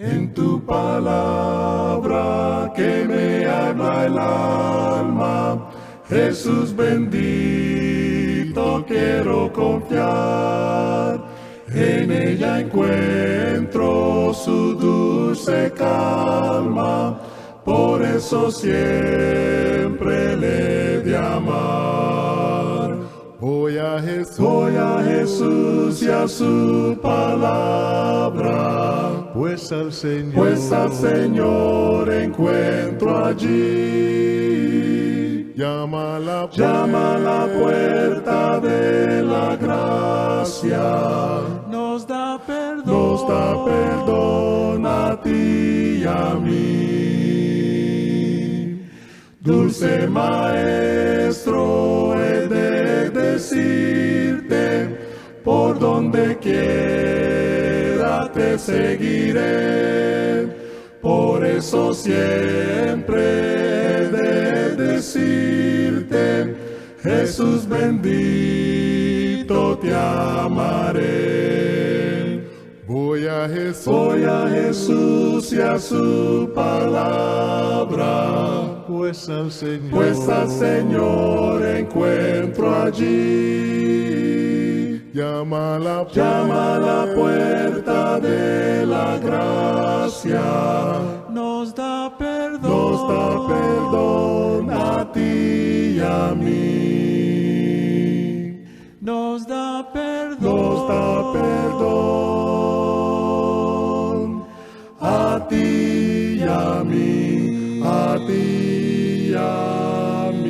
En tu palabra que me habla el alma, Jesús bendito, quiero confiar. En ella encuentro su dulce calma, por eso siempre le he de amar. Voy a Jesús y a su palabra, pues al Señor encuentro allí. llama a la puerta de la gracia, Nos da nos da perdón a ti y a mí. Dulce Maestro, he de decirte, por donde quiera te seguiré. Por eso siempre he de decirte, Jesús bendito, te amaré. Voy a Jesús y a su palabra, pues al Señor encuentro allí. llama a la puerta de la gracia, nos da perdón. nos da perdón a ti y a mí. Nos da perdón. Nos da perdón a ti y a mí, a ti y a mí.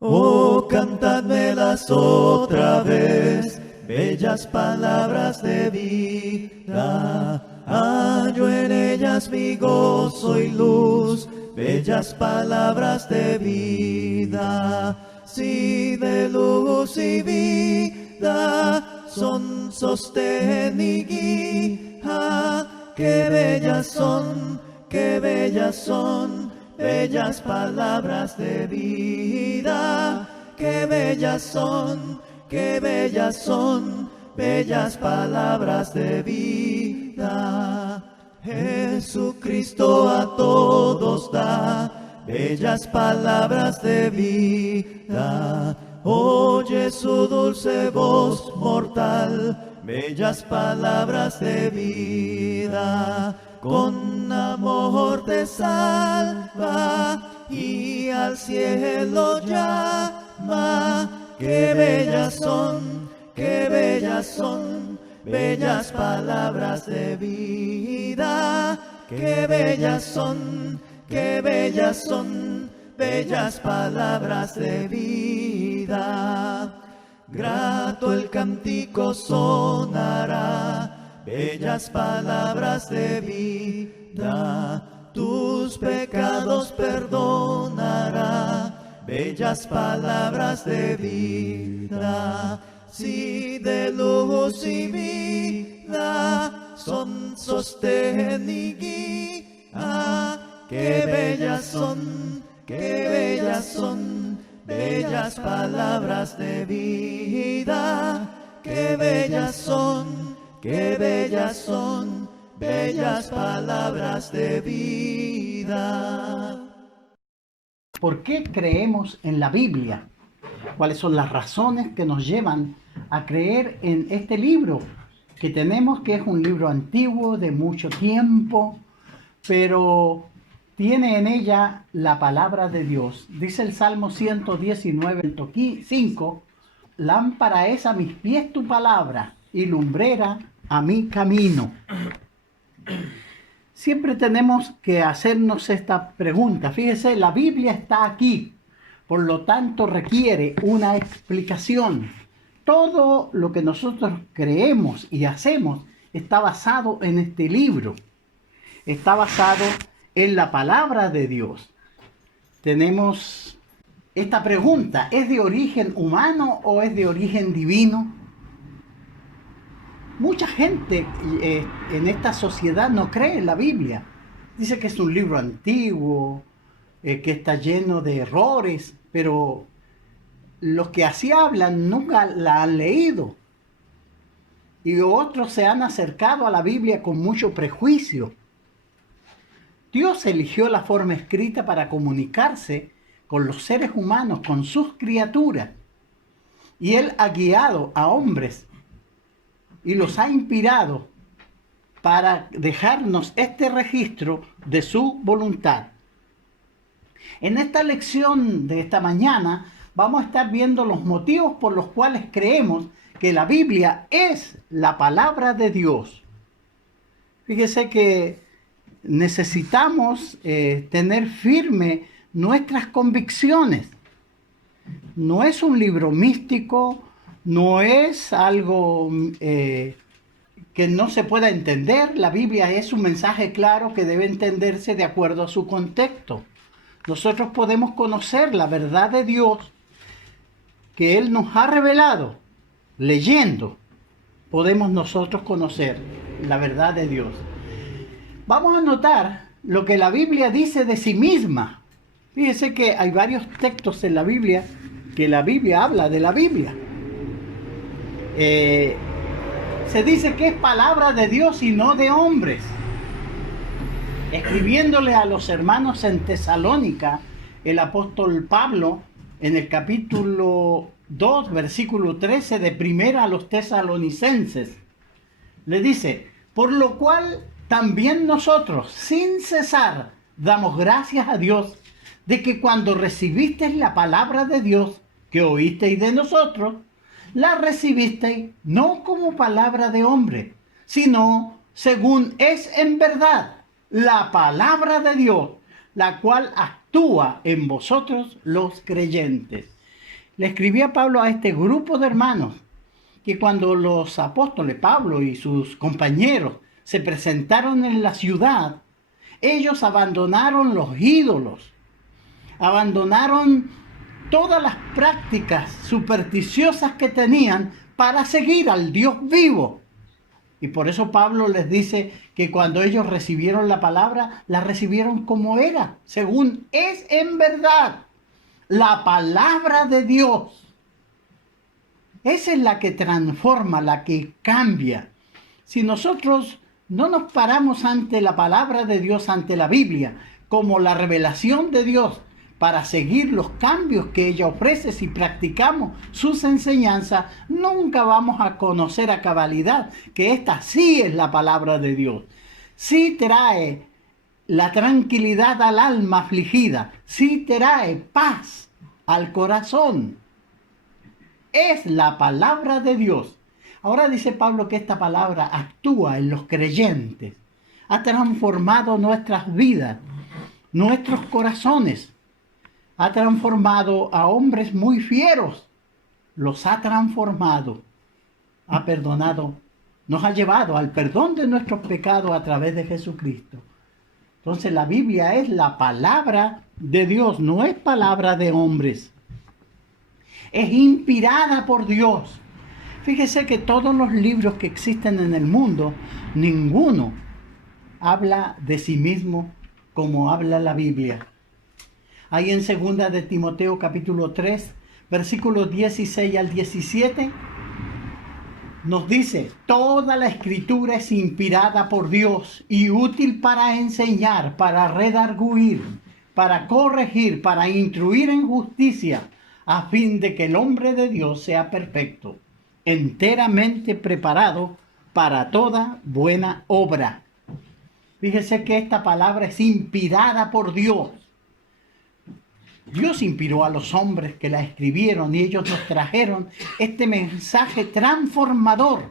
Oh, cantadmelas otra vez, bellas palabras de vida. Hallo en ellas mi gozo y luz, bellas palabras de vida. Sí, de luz y vida son sostén y guía. Qué bellas son, qué bellas son, bellas palabras de vida. Qué bellas son, qué bellas son, bellas palabras de vida. Jesucristo a todos da bellas palabras de vida. Oye su dulce voz mortal, bellas palabras de vida. Con amor te salva y al cielo llama. Qué bellas son, qué bellas son, bellas palabras de vida. Qué bellas son, qué bellas son, bellas palabras de vida. Grato el cántico sonará, bellas palabras de vida. Tus pecados perdonará, bellas palabras de vida. Sí, de luz y vida son sostén y guía. Qué bellas son, qué bellas son, bellas palabras de vida. Qué bellas son, qué bellas son, bellas palabras de vida. ¿Por qué creemos en la Biblia? ¿Cuáles son las razones que nos llevan a creer en este libro? Que tenemos que es un libro antiguo, de mucho tiempo, pero tiene en ella la palabra de Dios. Dice el Salmo 119, 5, lámpara es a mis pies tu palabra y lumbrera a mi camino. Siempre tenemos que hacernos esta pregunta. Fíjese, la Biblia está aquí, por lo tanto requiere una explicación. Todo lo que nosotros creemos y hacemos está basado en este libro. Está basado en la palabra de Dios. Tenemos esta pregunta: ¿es de origen humano o es de origen divino? Mucha gente en esta sociedad no cree en la Biblia. Dice que es un libro antiguo, que está lleno de errores, pero los que así hablan nunca la han leído. y otros se han acercado a la Biblia con mucho prejuicio. Dios eligió la forma escrita para comunicarse con los seres humanos, con sus criaturas. Y Él ha guiado a hombres y los ha inspirado para dejarnos este registro de su voluntad. En esta lección de esta mañana vamos a estar viendo los motivos por los cuales creemos que la Biblia es la palabra de Dios. Fíjese que necesitamos tener firme nuestras convicciones. No es un libro místico, no es algo que no se pueda entender. La Biblia es un mensaje claro que debe entenderse de acuerdo a su contexto. Nosotros podemos conocer la verdad de Dios que Él nos ha revelado. Leyendo, podemos nosotros conocer la verdad de Dios. Vamos a notar lo que la Biblia dice de sí misma. Fíjese que hay varios textos en la Biblia que la Biblia habla de la Biblia. Se dice que es palabra de Dios y no de hombres. Escribiéndole a los hermanos en Tesalónica, el apóstol Pablo, en el capítulo 2, versículo 13 de Primera a los Tesalonicenses, le dice: por lo cual también nosotros, sin cesar, damos gracias a Dios de que cuando recibisteis la palabra de Dios que oísteis de nosotros, la recibisteis no como palabra de hombre, sino según es en verdad la palabra de Dios, la cual actúa en vosotros los creyentes. Le escribía Pablo a este grupo de hermanos que cuando los apóstoles Pablo y sus compañeros se presentaron en la ciudad, ellos abandonaron los ídolos, abandonaron todas las prácticas supersticiosas que tenían para seguir al Dios vivo. Y por eso Pablo les dice que cuando ellos recibieron la palabra, la recibieron como era, según es en verdad la palabra de Dios. Esa es la que transforma, la que cambia. Si nosotros no nos paramos ante la palabra de Dios, ante la Biblia, como la revelación de Dios, para seguir los cambios que ella ofrece, si practicamos sus enseñanzas, nunca vamos a conocer a cabalidad que esta sí es la palabra de Dios. Sí trae la tranquilidad al alma afligida, sí trae paz al corazón. Es la palabra de Dios. Ahora dice Pablo que esta palabra actúa en los creyentes. Ha transformado nuestras vidas, nuestros corazones. Ha transformado a hombres muy fieros. Los ha transformado. Ha perdonado. Nos ha llevado al perdón de nuestros pecados a través de Jesucristo. Entonces la Biblia es la palabra de Dios, no es palabra de hombres. Es inspirada por Dios. Fíjese que todos los libros que existen en el mundo, ninguno habla de sí mismo como habla la Biblia. Ahí en 2 de Timoteo capítulo 3, versículos 16 al 17, nos dice: toda la escritura es inspirada por Dios y útil para enseñar, para redarguir, para corregir, para instruir en justicia, a fin de que el hombre de Dios sea perfecto, enteramente preparado para toda buena obra. Fíjese que esta palabra es inspirada por Dios. Dios inspiró a los hombres que la escribieron y ellos nos trajeron este mensaje transformador.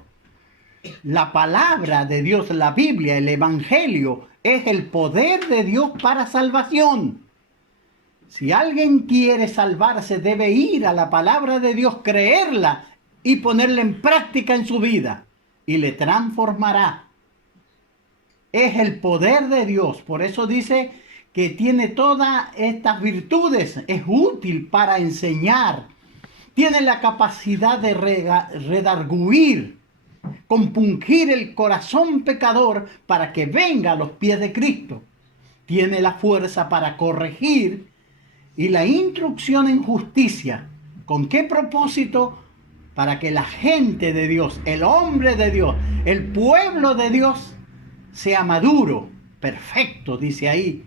La palabra de Dios, la Biblia, el Evangelio, es el poder de Dios para salvación. Si alguien quiere salvarse, debe ir a la palabra de Dios, creerla y ponerla en práctica en su vida, y le transformará. Es el poder de Dios. Por eso dice que tiene todas estas virtudes. Es útil para enseñar. Tiene la capacidad de redarguir, compungir el corazón pecador para que venga a los pies de Cristo. Tiene la fuerza para corregir y la instrucción en justicia. ¿Con qué propósito? para que la gente de Dios, el hombre de Dios, el pueblo de Dios sea maduro, perfecto, dice ahí.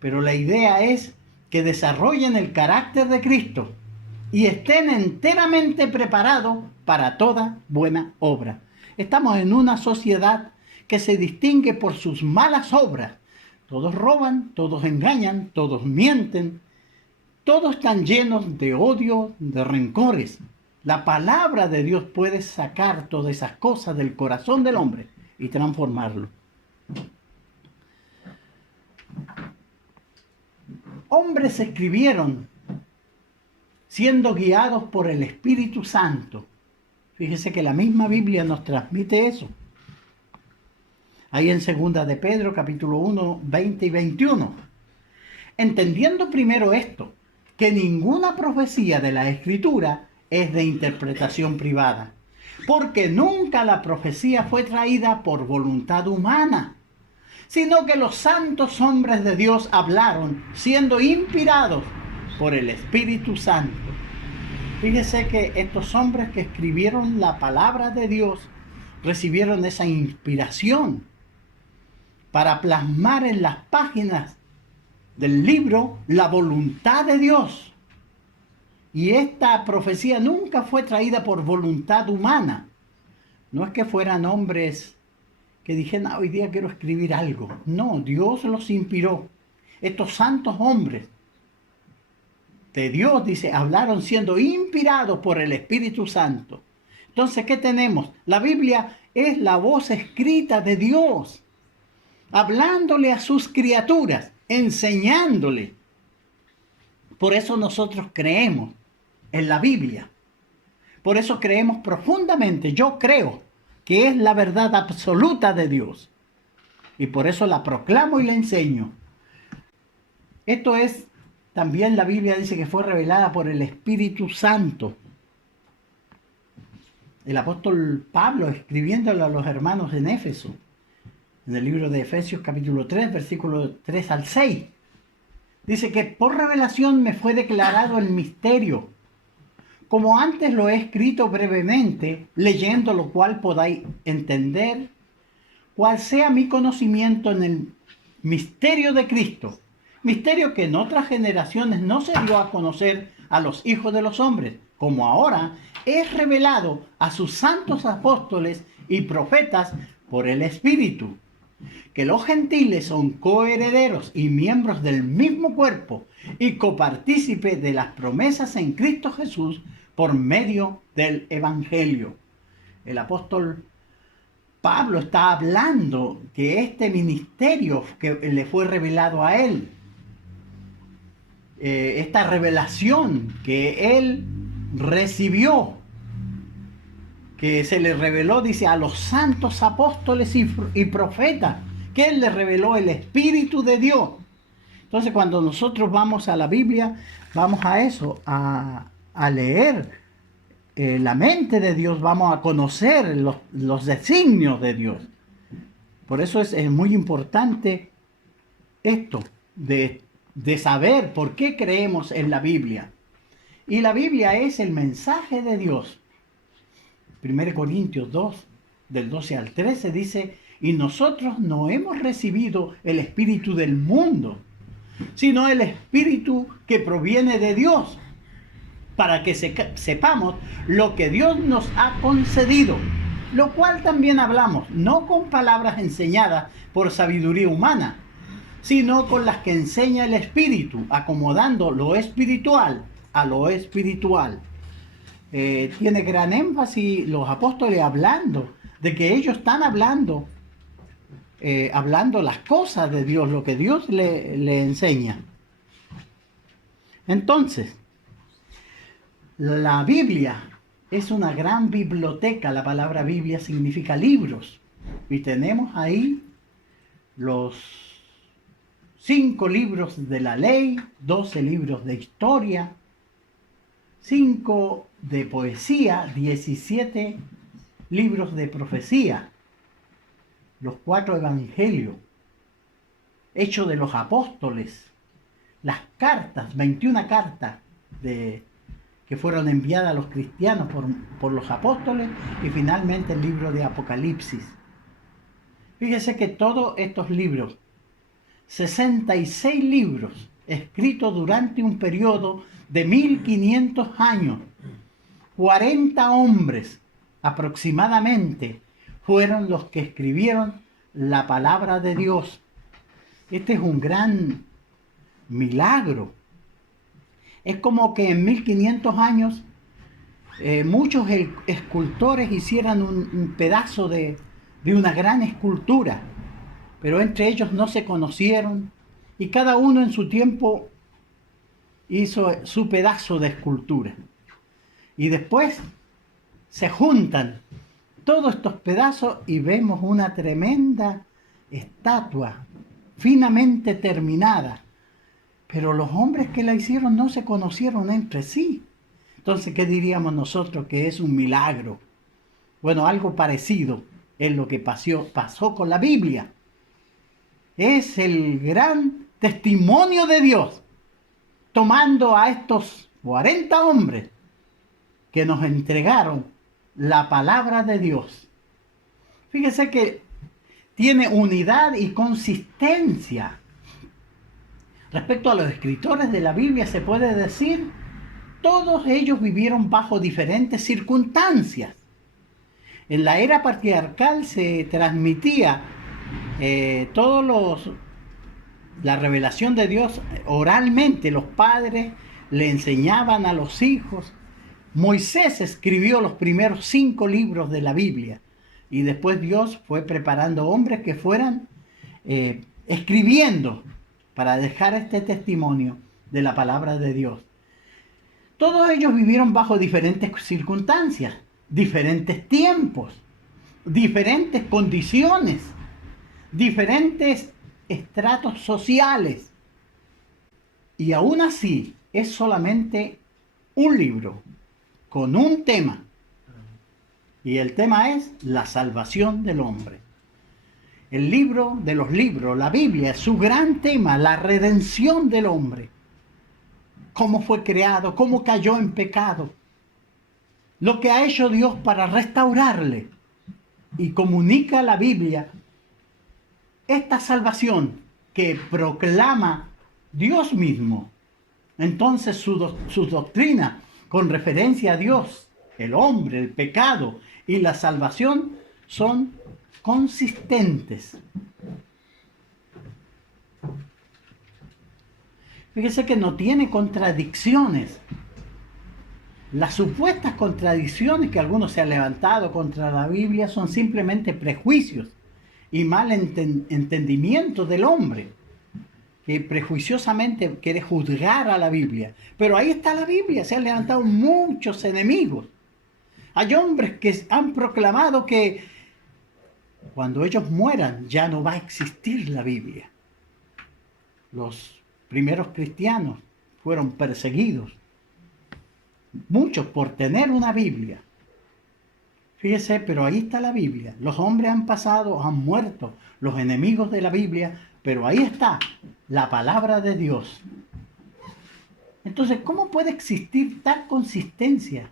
Pero la idea es que desarrollen el carácter de Cristo y estén enteramente preparados para toda buena obra. Estamos en una sociedad que se distingue por sus malas obras. Todos roban, todos engañan, todos mienten, todos están llenos de odio, de rencores. La palabra de Dios puede sacar todas esas cosas del corazón del hombre y transformarlo. Hombres escribieron siendo guiados por el Espíritu Santo. Fíjese que la misma Biblia nos transmite eso. Ahí en 2 de Pedro, capítulo 1, 20 y 21. Entendiendo primero esto, que ninguna profecía de la Escritura es de interpretación privada, porque nunca la profecía fue traída por voluntad humana, sino que los santos hombres de Dios hablaron siendo inspirados por el Espíritu Santo. Fíjese que estos hombres que escribieron la palabra de Dios recibieron esa inspiración para plasmar en las páginas del libro la voluntad de Dios. Y esta profecía nunca fue traída por voluntad humana. No es que fueran hombres que dijeron, hoy día quiero escribir algo. No, Dios los inspiró. Estos santos hombres de Dios, dice, hablaron siendo inspirados por el Espíritu Santo. Entonces, ¿qué tenemos? La Biblia es la voz escrita de Dios, hablándole a sus criaturas, enseñándole. Por eso nosotros creemos en la Biblia. Por eso creemos profundamente. Yo creo que es la verdad absoluta de Dios. Y por eso la proclamo y la enseño. Esto es, también la Biblia dice que fue revelada por el Espíritu Santo. El apóstol Pablo, escribiéndole a los hermanos en Éfeso, en el libro de Efesios capítulo 3, versículos 3 al 6, dice que por revelación me fue declarado el misterio, como antes lo he escrito brevemente, leyendo lo cual podáis entender cuál sea mi conocimiento en el misterio de Cristo, misterio que en otras generaciones no se dio a conocer a los hijos de los hombres, como ahora es revelado a sus santos apóstoles y profetas por el Espíritu, que los gentiles son coherederos y miembros del mismo cuerpo y copartícipes de las promesas en Cristo Jesús por medio del Evangelio. El apóstol Pablo está hablando que este ministerio que le fue revelado a él, esta revelación que él recibió, que se le reveló, dice, a los santos apóstoles y profetas, que él le reveló el Espíritu de Dios. Entonces, cuando nosotros vamos a la Biblia, vamos a eso, a leer la mente de Dios, vamos a conocer los designios de Dios. Por eso es muy importante esto de saber por qué creemos en la Biblia. Y la Biblia es el mensaje de Dios. 1 Corintios 2, del 12 al 13 dice, y nosotros no hemos recibido el espíritu del mundo, sino el espíritu que proviene de Dios, para que sepamos lo que Dios nos ha concedido, lo cual también hablamos, no con palabras enseñadas por sabiduría humana, sino con las que enseña el Espíritu, acomodando lo espiritual a lo espiritual. Tiene gran énfasis los apóstoles hablando de que ellos están hablando las cosas de Dios, lo que Dios le enseña. Entonces, la Biblia es una gran biblioteca. La palabra Biblia significa libros. Y tenemos ahí los 5 libros de la ley, 12 libros de historia, 5 de poesía, 17 libros de profecía, los 4 evangelios, Hechos de los Apóstoles, las cartas, 21 cartas que fueron enviadas a los cristianos por los apóstoles, y finalmente el libro de Apocalipsis. Fíjese que todos estos libros, 66 libros, escritos durante un periodo de 1500 años, 40 hombres aproximadamente fueron los que escribieron la palabra de Dios. Este es un gran milagro. Es como que en 1500 años muchos escultores hicieran un pedazo de una gran escultura, pero entre ellos no se conocieron y cada uno en su tiempo hizo su pedazo de escultura. Y después se juntan todos estos pedazos y vemos una tremenda estatua finamente terminada. Pero los hombres que la hicieron no se conocieron entre sí. Entonces, ¿qué diríamos nosotros que es un milagro? Bueno, algo parecido es lo que pasó con la Biblia. Es el gran testimonio de Dios, tomando a estos 40 hombres que nos entregaron la palabra de Dios. Fíjese que tiene unidad y consistencia. Respecto a los escritores de la Biblia se puede decir, todos ellos vivieron bajo diferentes circunstancias. En la era patriarcal se transmitía la revelación de Dios oralmente. Los padres le enseñaban a los hijos. Moisés escribió los primeros 5 libros de la Biblia y después Dios fue preparando hombres que fueran escribiendo para dejar este testimonio de la palabra de Dios. Todos ellos vivieron bajo diferentes circunstancias, diferentes tiempos, diferentes condiciones, diferentes estratos sociales. Y aún así es solamente un libro con un tema. Y el tema es la salvación del hombre. El libro de los libros, la Biblia, es su gran tema, la redención del hombre. Cómo fue creado, cómo cayó en pecado. Lo que ha hecho Dios para restaurarle. Y comunica la Biblia esta salvación que proclama Dios mismo. Entonces sus doctrinas con referencia a Dios, el hombre, el pecado y la salvación son consistentes. Fíjese que no tiene contradicciones. Las supuestas contradicciones que algunos se han levantado contra la Biblia son simplemente prejuicios y mal entendimiento del hombre, que prejuiciosamente quiere juzgar a la Biblia. Pero ahí está la Biblia, se han levantado muchos enemigos. Hay hombres que han proclamado que cuando ellos mueran ya no va a existir la Biblia. Los primeros cristianos fueron perseguidos, muchos por tener una Biblia. Fíjese, pero ahí está la Biblia. Los hombres han pasado, han muerto, los enemigos de la Biblia, pero ahí está la palabra de Dios. Entonces, ¿cómo puede existir tal consistencia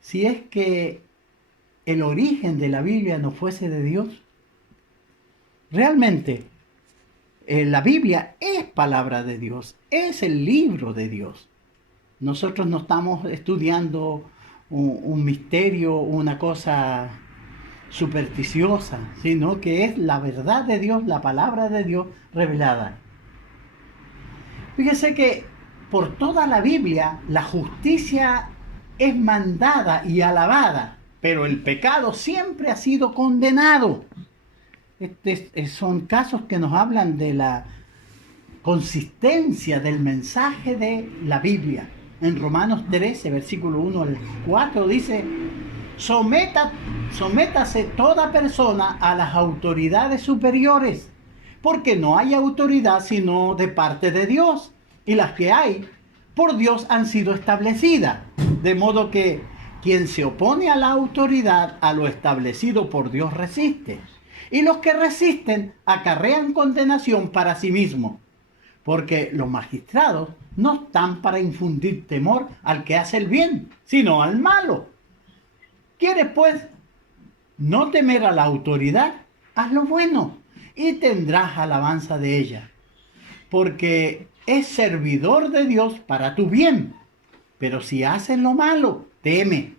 si es que el origen de la Biblia no fuese de Dios? Realmente, la Biblia es palabra de Dios, es el libro de Dios. Nosotros no estamos estudiando un misterio, una cosa supersticiosa, sino que es la verdad de Dios, la palabra de Dios revelada. Fíjese que por toda la Biblia la justicia es mandada y alabada, pero el pecado siempre ha sido condenado. Son casos que nos hablan de la consistencia del mensaje de la Biblia. En Romanos 13, versículo 1 al 4 dice: sométase toda persona a las autoridades superiores, porque no hay autoridad sino de parte de Dios, y las que hay por Dios han sido establecidas, de modo que quien se opone a la autoridad, a lo establecido por Dios resiste, y los que resisten acarrean condenación para sí mismos, porque los magistrados no están para infundir temor al que hace el bien, sino al malo. ¿Quieres pues no temer a la autoridad? Haz lo bueno y tendrás alabanza de ella, porque es servidor de Dios para tu bien. Pero si haces lo malo, teme,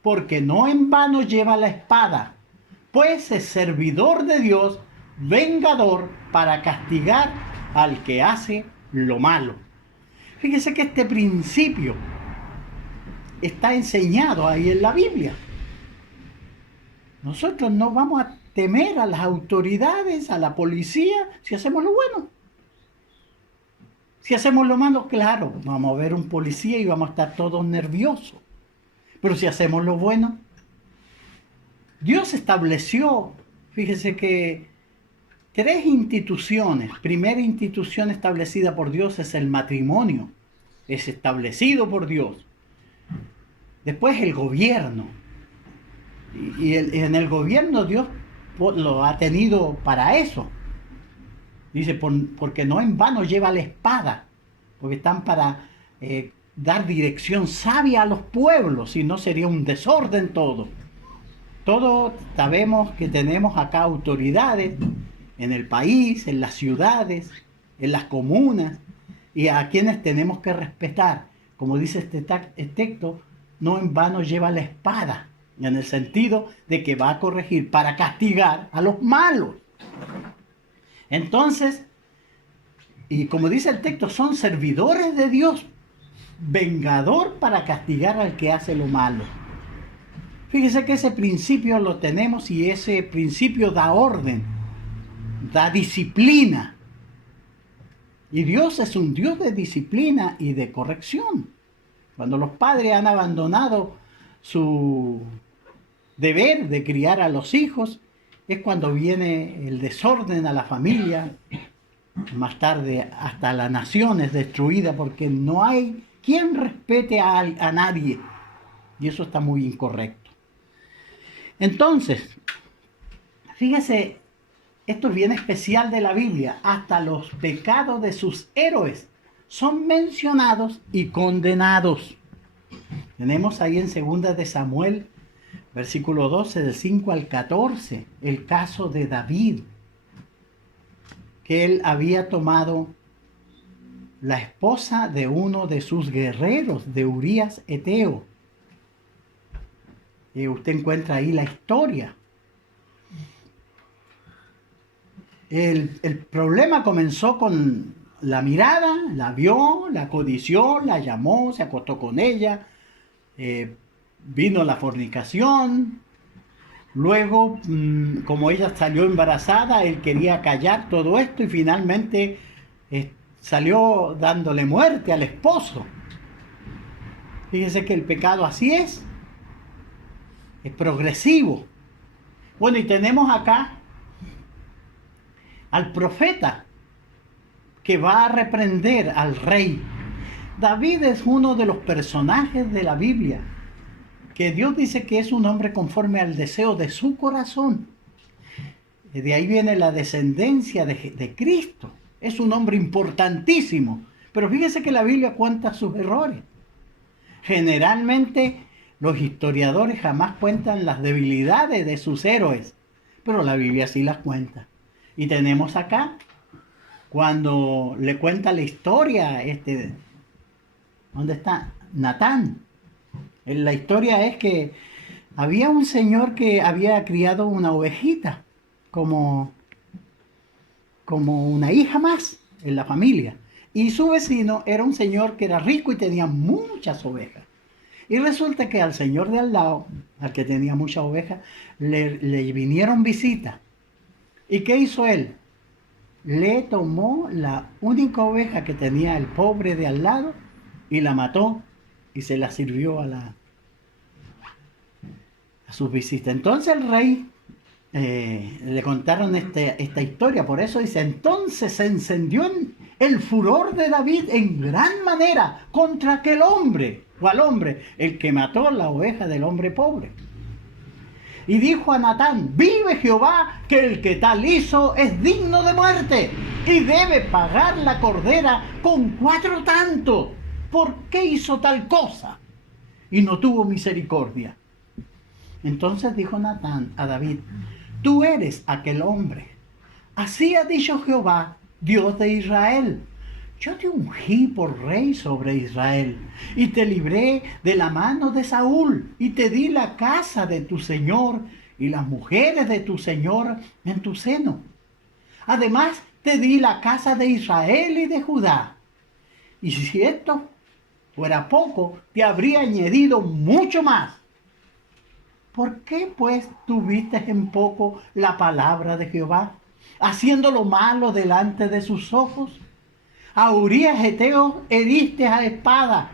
porque no en vano lleva la espada, pues es servidor de Dios, vengador para castigar al que hace lo malo. Fíjese que este principio está enseñado ahí en la Biblia. Nosotros no vamos a temer a las autoridades, a la policía, si hacemos lo bueno. Si hacemos lo malo, claro, vamos a ver un policía y vamos a estar todos nerviosos. Pero si hacemos lo bueno, Dios estableció, fíjese que 3 instituciones. Primera institución establecida por Dios es el matrimonio. Es establecido por Dios. Después el gobierno. Y en el gobierno Dios lo ha tenido para eso. Dice, porque no en vano lleva la espada, porque están para dar dirección sabia a los pueblos, si no sería un desorden todo. Todos sabemos que tenemos acá autoridades en el país, en las ciudades, en las comunas, y a quienes tenemos que respetar. Como dice este texto, no en vano lleva la espada, en el sentido de que va a corregir para castigar a los malos. Entonces, y como dice el texto, son servidores de Dios, vengador para castigar al que hace lo malo. Fíjese que ese principio lo tenemos y ese principio da orden, da disciplina. Y Dios es un Dios de disciplina y de corrección. Cuando los padres han abandonado su deber de criar a los hijos, es cuando viene el desorden a la familia, más tarde hasta la nación es destruida porque no hay quien respete a nadie. Y eso está muy incorrecto. Entonces, fíjese, esto es bien especial de la Biblia. Hasta los pecados de sus héroes son mencionados y condenados. Tenemos ahí en 2 de Samuel, versículo 12, del 5 al 14, el caso de David, que él había tomado la esposa de uno de sus guerreros, de Urías Eteo. Y usted encuentra ahí la historia. El problema comenzó con la mirada, la vio, la codició, la llamó, se acostó con ella, vino la fornicación. Luego, como ella salió embarazada, él quería callar todo esto y finalmente salió dándole muerte al esposo. Fíjese que el pecado así es progresivo. Bueno, y tenemos acá al profeta que va a reprender al rey. David es uno de los personajes de la Biblia que Dios dice que es un hombre conforme al deseo de su corazón. De ahí viene la descendencia de Cristo. Es un hombre importantísimo. Pero fíjese que la Biblia cuenta sus errores. Generalmente los historiadores jamás cuentan las debilidades de sus héroes, pero la Biblia sí las cuenta. Y tenemos acá, cuando le cuenta la historia, ¿dónde está? Natán. La historia es que había un señor que había criado una ovejita como una hija más en la familia. Y su vecino era un señor que era rico y tenía muchas ovejas. Y resulta que al señor de al lado, al que tenía muchas ovejas, le vinieron visitas. ¿Y qué hizo él? Le tomó la única oveja que tenía el pobre de al lado y la mató y se la sirvió a sus visitas. Entonces el rey le contaron esta historia. Por eso dice, entonces se encendió el furor de David en gran manera contra aquel hombre, o al hombre, el que mató la oveja del hombre pobre. Y dijo a Natán, vive Jehová, que el que tal hizo es digno de muerte. y debe pagar la cordera con 4 tantos. ¿Por qué hizo tal cosa? Y no tuvo misericordia. Entonces dijo Natán a David: tú eres aquel hombre. Así ha dicho Jehová, Dios de Israel: yo te ungí por rey sobre Israel, y te libré de la mano de Saúl, y te di la casa de tu señor y las mujeres de tu señor en tu seno. Además, te di la casa de Israel y de Judá. Y si esto fuera poco, te habría añadido mucho más. ¿Por qué, pues, tuviste en poco la palabra de Jehová, haciendo lo malo delante de sus ojos? A Urías Heteo heriste a espada,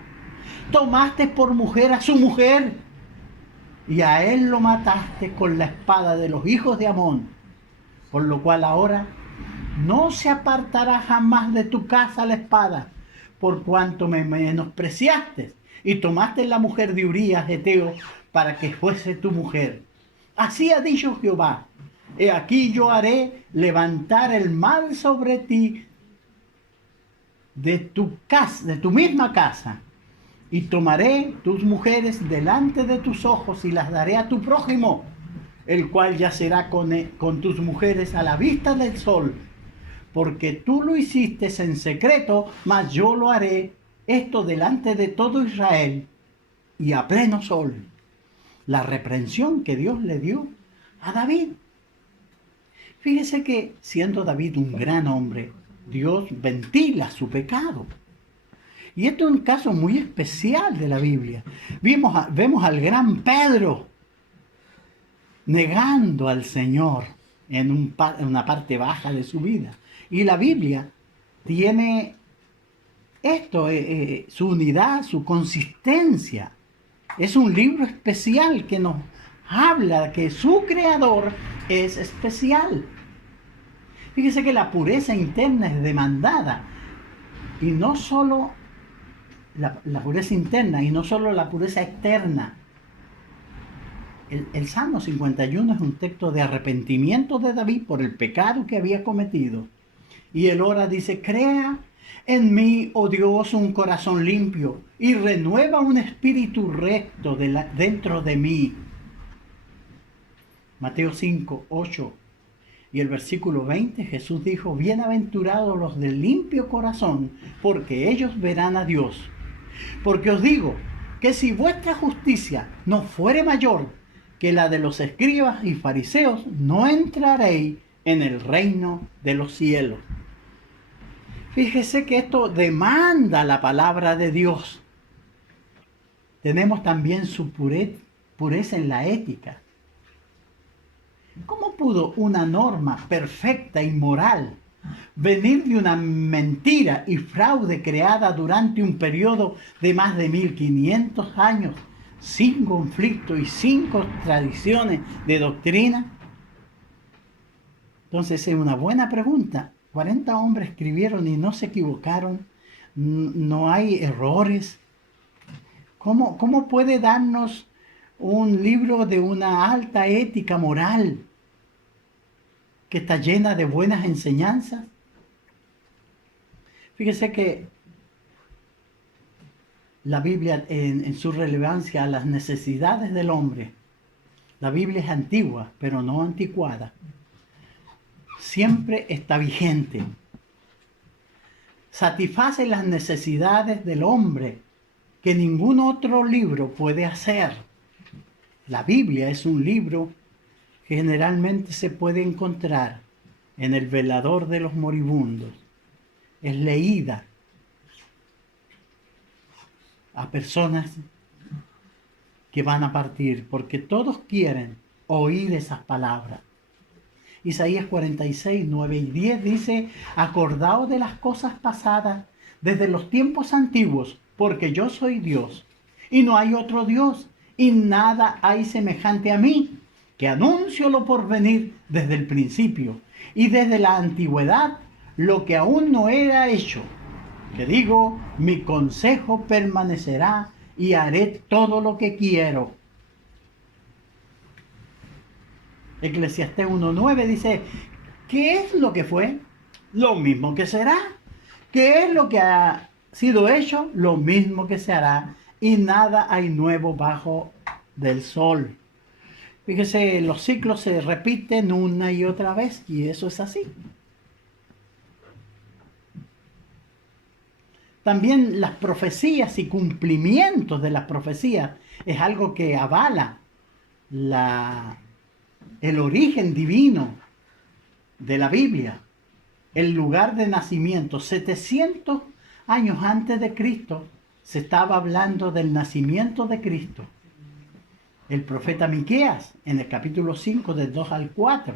tomaste por mujer a su mujer, y a él lo mataste con la espada de los hijos de Amón, por lo cual ahora no se apartará jamás de tu casa la espada, por cuanto me menospreciaste y tomaste la mujer de Urías Heteo para que fuese tu mujer. Así ha dicho Jehová: he aquí yo haré levantar el mal sobre ti de tu casa, de tu misma casa, y tomaré tus mujeres delante de tus ojos y las daré a tu prójimo, el cual yacerá con tus mujeres a la vista del sol, porque tú lo hiciste en secreto, mas yo lo haré esto delante de todo Israel y a pleno sol. La reprensión que Dios le dio a David. Fíjese que siendo David un gran hombre, Dios ventila su pecado. Y esto es un caso muy especial de la Biblia. Vemos al gran Pedro negando al Señor en una parte baja de su vida. Y la Biblia tiene esto, su unidad, su consistencia. Es un libro especial que nos habla que su creador es especial. Fíjese que la pureza interna es demandada, y no solo la pureza interna, y no solo la pureza externa. El Salmo 51 es un texto de arrepentimiento de David por el pecado que había cometido. Y él ora, dice: crea en mí, oh Dios, un corazón limpio, y renueva un espíritu recto dentro de mí. Mateo 5, 8 y el versículo 20, Jesús dijo: bienaventurados los de limpio corazón, porque ellos verán a Dios. Porque os digo que si vuestra justicia no fuere mayor que la de los escribas y fariseos, no entraréis en el reino de los cielos. Fíjese que esto demanda la palabra de Dios. Tenemos también su pureza en la ética. ¿Cómo pudo una norma perfecta y moral venir de una mentira y fraude creada durante un periodo de más de 1500 años, sin conflicto y sin contradicciones de doctrina? Entonces es una buena pregunta. 40 hombres escribieron y no se equivocaron, no hay errores. ¿Cómo puede darnos un libro de una alta ética moral que está llena de buenas enseñanzas? Fíjese que la Biblia, en su relevancia a las necesidades del hombre, la Biblia es antigua, pero no anticuada. Siempre está vigente. Satisface las necesidades del hombre que ningún otro libro puede hacer. La Biblia es un libro que generalmente se puede encontrar en el velador de los moribundos. Es leída a personas que van a partir, porque todos quieren oír esas palabras. Isaías 46, 9 y 10 dice: acordaos de las cosas pasadas desde los tiempos antiguos, porque yo soy Dios, y no hay otro Dios, y nada hay semejante a mí, que anuncio lo por venir desde el principio, y desde la antigüedad lo que aún no era hecho. Que digo, mi consejo permanecerá, y haré todo lo que quiero. Eclesiastés 1:9 dice: ¿qué es lo que fue? lo mismo que será. ¿Qué es lo que ha sido hecho? Lo mismo que se hará, y nada hay nuevo bajo del sol. Fíjese, los ciclos se repiten una y otra vez, y eso es así. También las profecías y cumplimientos de las profecías es algo que avala el origen divino de la Biblia, el lugar de nacimiento. 700 años antes de Cristo se estaba hablando del nacimiento de Cristo. El profeta Miqueas, en el capítulo 5, del 2 al 4,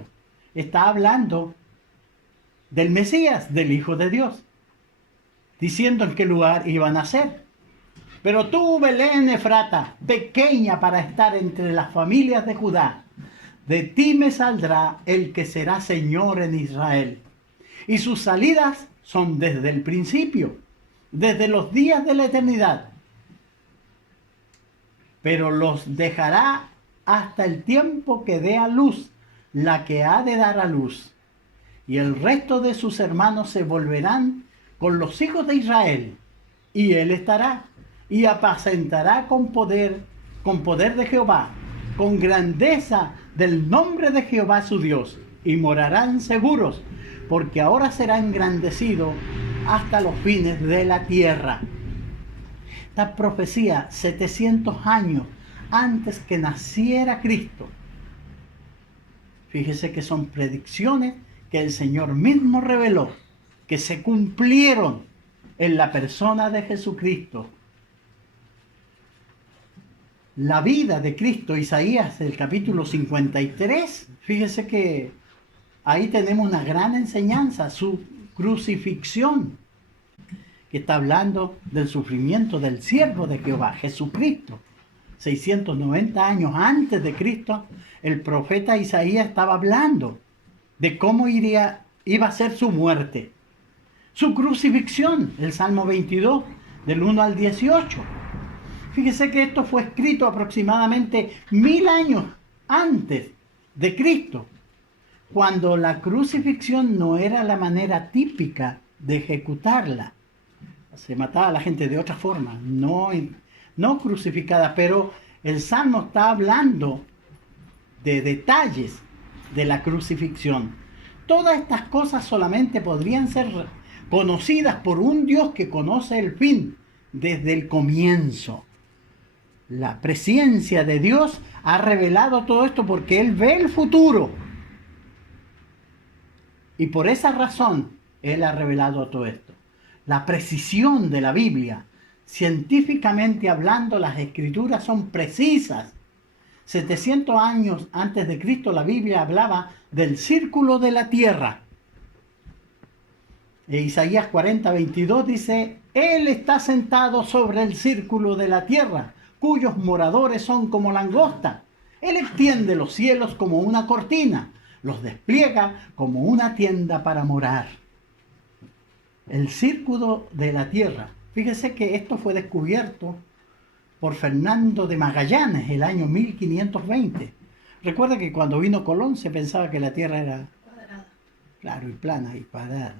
está hablando del Mesías, del Hijo de Dios, diciendo en qué lugar iba a nacer. Pero tú, Belén Efrata, pequeña para estar entre las familias de Judá, de ti me saldrá el que será Señor en Israel. Y sus salidas son desde el principio, desde los días de la eternidad. Pero los dejará hasta el tiempo que dé a luz la que ha de dar a luz. Y el resto de sus hermanos se volverán con los hijos de Israel, y él estará y apacentará con poder de Jehová, con grandeza del nombre de Jehová su Dios, y morarán seguros, porque ahora será engrandecido hasta los fines de la tierra. Esta profecía, 700 años antes que naciera Cristo. Fíjese que son predicciones que el Señor mismo reveló, que se cumplieron en la persona de Jesucristo. La vida de Cristo, Isaías, el capítulo 53, fíjese que ahí tenemos una gran enseñanza, su crucifixión, que está hablando del sufrimiento del siervo de Jehová, Jesucristo. 690 años antes de Cristo, el profeta Isaías estaba hablando de cómo iba a ser su muerte. Su crucifixión, el Salmo 22, del 1 al 18. Fíjese que esto fue escrito aproximadamente 1000 años antes de Cristo, cuando la crucifixión no era la manera típica de ejecutarla. Se mataba a la gente de otra forma, no crucificada, pero el Salmo está hablando de detalles de la crucifixión. Todas estas cosas solamente podrían ser conocidas por un Dios que conoce el fin desde el comienzo. La presencia de Dios ha revelado todo esto porque Él ve el futuro. Y por esa razón Él ha revelado todo esto. La precisión de la Biblia, científicamente hablando, las escrituras son precisas. 700 años antes de Cristo la Biblia hablaba del círculo de la tierra. Isaías 40:22 dice: Él está sentado sobre el círculo de la tierra, cuyos moradores son como langosta. Él extiende los cielos como una cortina, los despliega como una tienda para morar. El círculo de la tierra. Fíjese que esto fue descubierto por Fernando de Magallanes el año 1520. Recuerda que cuando vino Colón se pensaba que la tierra era cuadrada. Claro, y plana y cuadrada.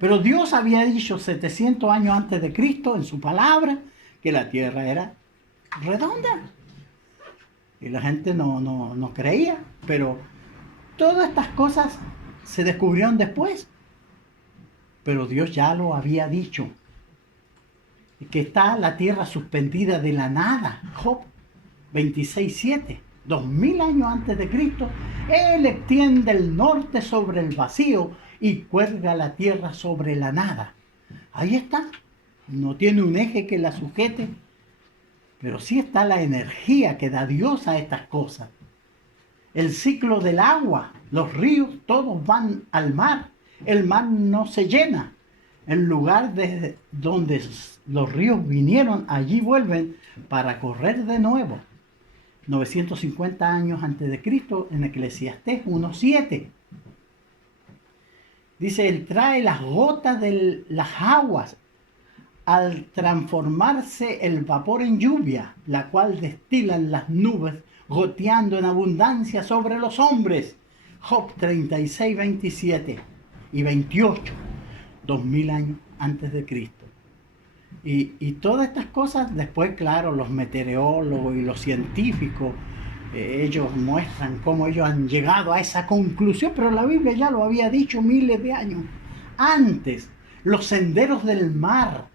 Pero Dios había dicho 700 años antes de Cristo en su palabra que la tierra era redonda. Y la gente no creía, pero todas estas cosas se descubrieron después. Pero Dios ya lo había dicho. Que está la tierra suspendida de la nada. Job 26:7. 2000 años antes de Cristo, Él extiende el norte sobre el vacío y cuelga la tierra sobre la nada. Ahí está. No tiene un eje que la sujete, pero sí está la energía que da Dios a estas cosas. El ciclo del agua, los ríos, todos van al mar. El mar no se llena. El lugar desde donde los ríos vinieron, allí vuelven para correr de nuevo. 950 años antes de Cristo, en Eclesiastés 1:7. Dice: Él trae las gotas de las aguas al transformarse el vapor en lluvia, la cual destilan las nubes, goteando en abundancia sobre los hombres. Job 36:27. y 28, 2000 años antes de Cristo. Y todas estas cosas, después, claro, los meteorólogos y los científicos, ellos muestran cómo ellos han llegado a esa conclusión, pero la Biblia ya lo había dicho miles de años antes. Los senderos del mar.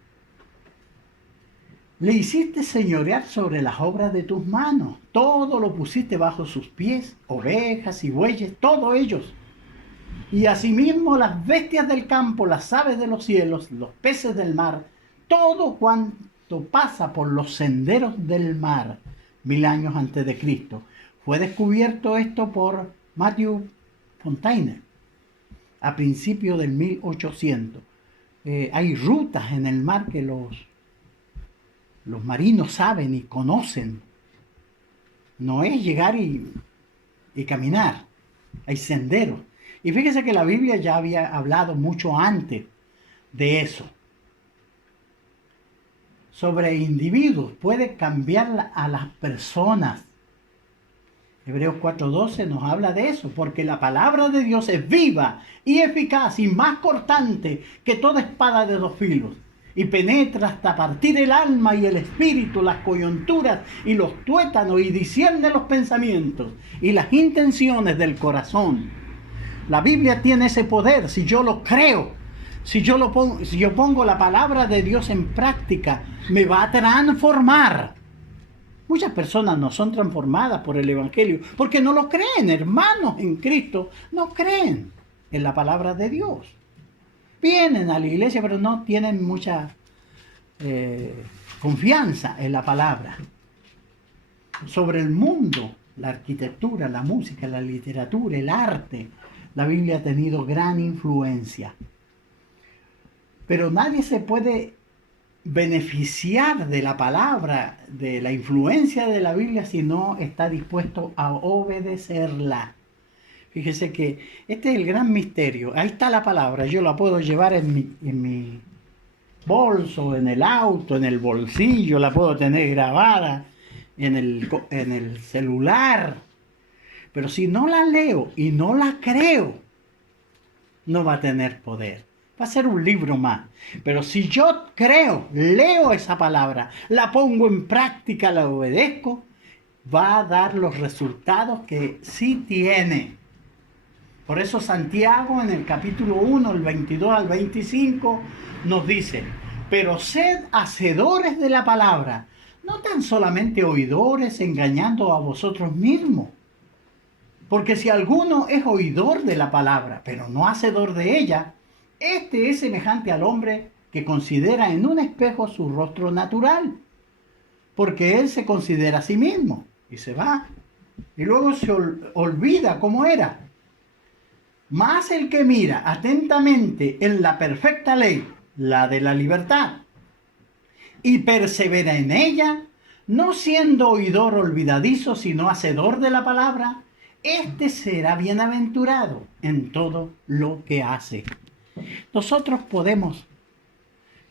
Le hiciste señorear sobre las obras de tus manos. Todo lo pusiste bajo sus pies, ovejas y bueyes, todos ellos. Y asimismo las bestias del campo, las aves de los cielos, los peces del mar, todo cuanto pasa por los senderos del mar, 1000 años antes de Cristo. Fue descubierto esto por Matthew Fontaine a principios del 1800. Hay rutas en el mar que los marinos saben y conocen. No es llegar y caminar. Hay senderos. Y fíjese que la Biblia ya había hablado mucho antes de eso. Sobre individuos, puede cambiar a las personas. Hebreos 4:12 nos habla de eso, porque la palabra de Dios es viva y eficaz y más cortante que toda espada de 2 filos, y penetra hasta partir el alma y el espíritu, las coyunturas y los tuétanos, y discierne los pensamientos y las intenciones del corazón. La Biblia tiene ese poder, si yo lo creo. Si yo pongo la palabra de Dios en práctica, me va a transformar. Muchas personas no son transformadas por el Evangelio porque no lo creen, hermanos en Cristo, no creen en la palabra de Dios. Vienen a la iglesia, pero no tienen mucha confianza en la palabra. Sobre el mundo, la arquitectura, la música, la literatura, el arte, la Biblia ha tenido gran influencia. Pero nadie se puede beneficiar de la palabra, de la influencia de la Biblia, si no está dispuesto a obedecerla. Fíjese que este es el gran misterio. Ahí está la palabra. Yo la puedo llevar en mi bolso, en el auto, en el bolsillo. La puedo tener grabada en el celular. Pero si no la leo y no la creo, no va a tener poder. Va a ser un libro más. Pero si yo creo, leo esa palabra, la pongo en práctica, la obedezco, va a dar los resultados que sí tiene. Por eso Santiago en el capítulo 1, el 22 al 25, nos dice: pero sed hacedores de la palabra, no tan solamente oidores, engañando a vosotros mismos. Porque si alguno es oidor de la palabra, pero no hacedor de ella, este es semejante al hombre que considera en un espejo su rostro natural, porque él se considera a sí mismo y se va, y luego se olvida cómo era. Mas el que mira atentamente en la perfecta ley, la de la libertad, y persevera en ella, no siendo oidor olvidadizo, sino hacedor de la palabra, este será bienaventurado en todo lo que hace. Nosotros podemos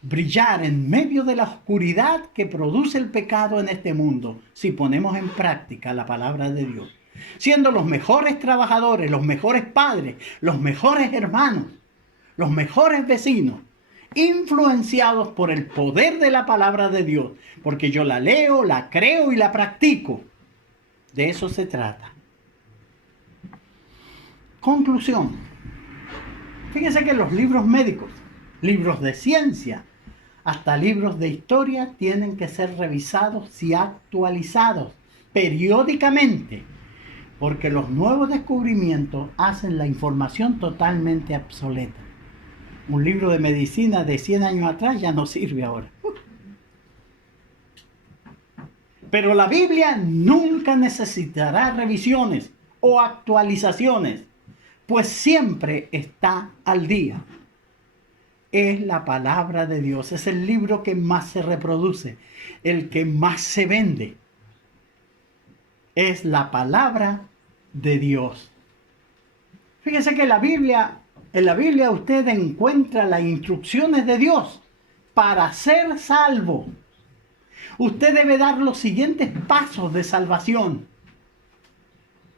brillar en medio de la oscuridad que produce el pecado en este mundo si ponemos en práctica la palabra de Dios, siendo los mejores trabajadores, los mejores padres, los mejores hermanos, los mejores vecinos, influenciados por el poder de la palabra de Dios, porque yo la leo, la creo y la practico. De eso se trata. Conclusión. Fíjense que los libros médicos, libros de ciencia, hasta libros de historia tienen que ser revisados y actualizados periódicamente, porque los nuevos descubrimientos hacen la información totalmente obsoleta. Un libro de medicina de 100 años atrás ya no sirve ahora. Pero la Biblia nunca necesitará revisiones o actualizaciones, pues siempre está al día. Es la palabra de Dios, es el libro que más se reproduce, el que más se vende. Es la palabra de Dios. Fíjese que en la Biblia usted encuentra las instrucciones de Dios para ser salvo. Usted debe dar los siguientes pasos de salvación.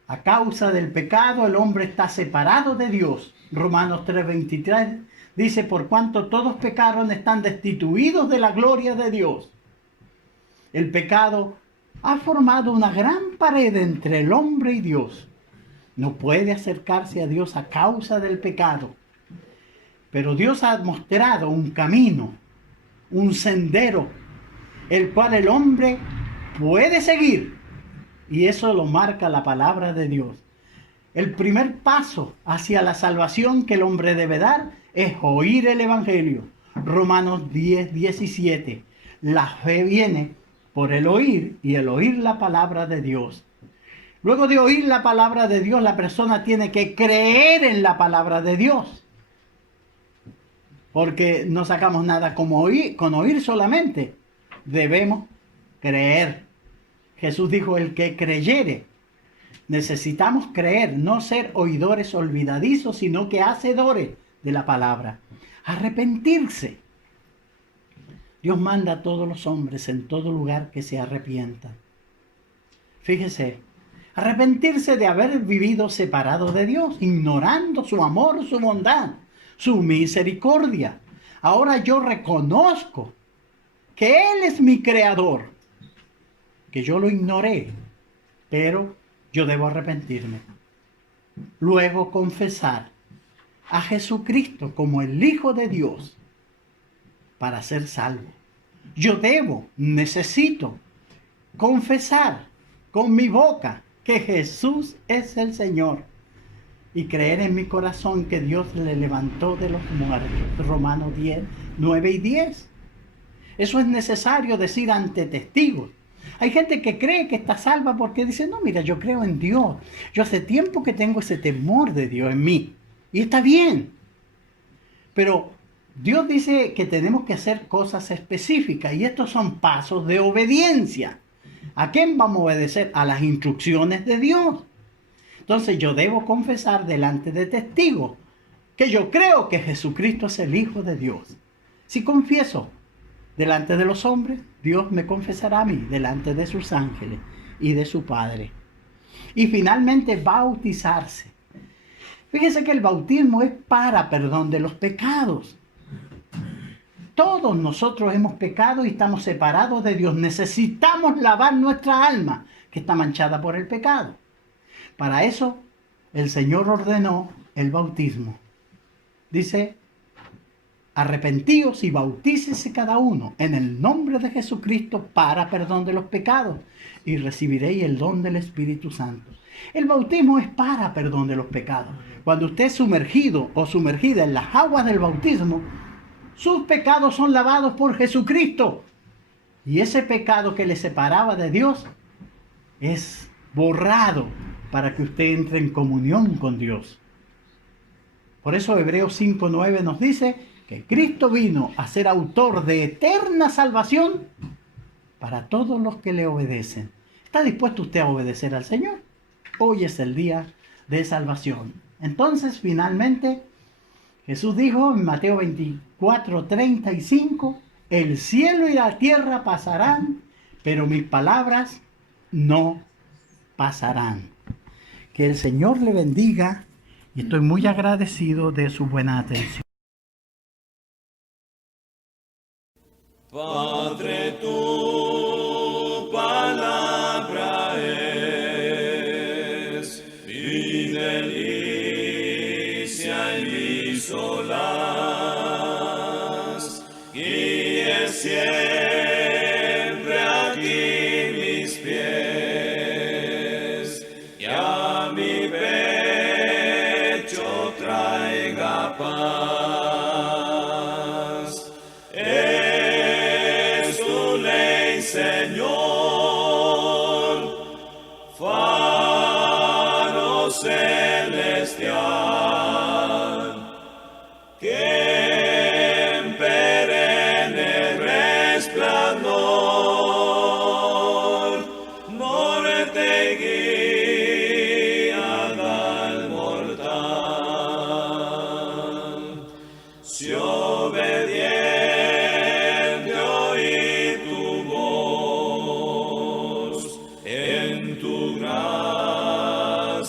A causa del pecado el hombre está separado de Dios. Romanos 3:23 dice, por cuanto todos pecaron están destituidos de la gloria de Dios. El pecado ha formado una gran pared entre el hombre y Dios. No puede acercarse a Dios a causa del pecado. Pero Dios ha mostrado un camino, un sendero, el cual el hombre puede seguir. Y eso lo marca la palabra de Dios. El primer paso hacia la salvación que el hombre debe dar es oír el Evangelio. Romanos 10:17. La fe viene por el oír y el oír la palabra de Dios. Luego de oír la palabra de Dios, la persona tiene que creer en la palabra de Dios. Porque no sacamos nada con oír solamente. Debemos creer. Jesús dijo, el que creyere. Necesitamos creer, no ser oidores olvidadizos, sino que hacedores de la palabra. Arrepentirse. Dios manda a todos los hombres en todo lugar que se arrepientan. Fíjese, arrepentirse de haber vivido separado de Dios, ignorando su amor, su bondad, su misericordia. Ahora yo reconozco que Él es mi creador, que yo lo ignoré, pero yo debo arrepentirme. Luego confesar a Jesucristo como el Hijo de Dios para ser salvo. Yo necesito confesar con mi boca que Jesús es el Señor y creer en mi corazón que Dios le levantó de los muertos. Romanos 9:10. Eso es necesario decir ante testigos. Hay gente que cree que está salva porque dice, no, mira, yo creo en Dios. Yo hace tiempo que tengo ese temor de Dios en mí. Y está bien. Pero Dios dice que tenemos que hacer cosas específicas. Y estos son pasos de obediencia. ¿A quién vamos a obedecer? A las instrucciones de Dios. Entonces yo debo confesar delante de testigos que yo creo que Jesucristo es el Hijo de Dios. Si confieso delante de los hombres, Dios me confesará a mí delante de sus ángeles y de su Padre. Y finalmente bautizarse. Fíjense que el bautismo es para perdón de los pecados. Todos nosotros hemos pecado y estamos separados de Dios. Necesitamos lavar nuestra alma que está manchada por el pecado. Para eso el Señor ordenó el bautismo. Dice, arrepentíos y bautícese cada uno en el nombre de Jesucristo para perdón de los pecados y recibiréis el don del Espíritu Santo. El bautismo es para perdón de los pecados. Cuando usted es sumergido o sumergida en las aguas del bautismo, sus pecados son lavados por Jesucristo. Y ese pecado que le separaba de Dios es borrado para que usted entre en comunión con Dios. Por eso Hebreos 5:9 nos dice que Cristo vino a ser autor de eterna salvación para todos los que le obedecen. ¿Está dispuesto usted a obedecer al Señor? Hoy es el día de salvación. Entonces, finalmente, Jesús dijo en Mateo 24:35, el cielo y la tierra pasarán, pero mis palabras no pasarán. Que el Señor le bendiga y estoy muy agradecido de su buena atención. Padre, tu palabra es fidelícia en mis solas, guíe siempre aquí mis pies, y a mi pecho traiga paz. Señor, faro celestial, que en perenne resplandor norte y guía al mortal. Si obediente oí tu voz, en tu gracia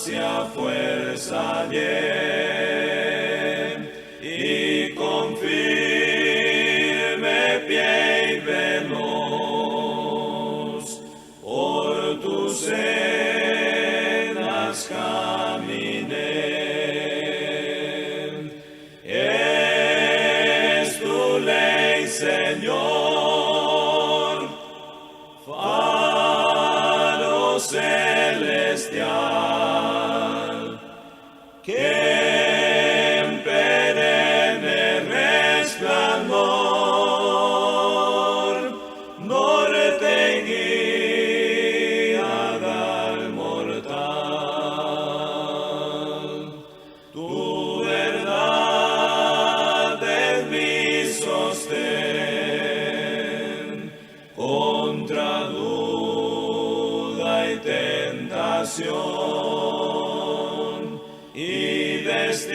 compasión y destila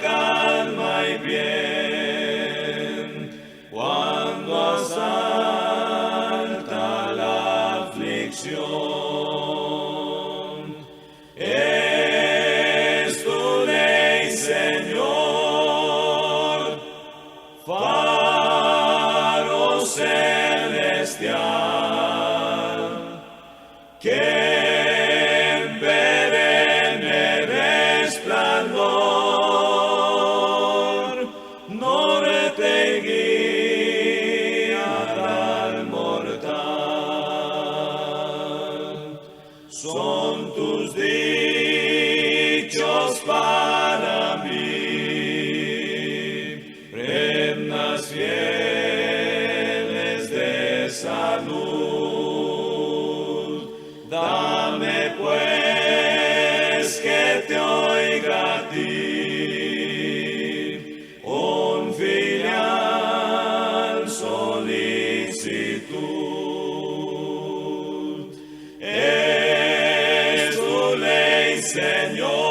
calma y bien cuando asalta la aflicción. Es tu ley, Señor, faro celestial, que en perenne resplandor norte y guía al mortal. Son tus dichos para mí, prendas fieles de salud. Dame pues que te oiga a ti, con filial solicitud. Es tu ley, Señor,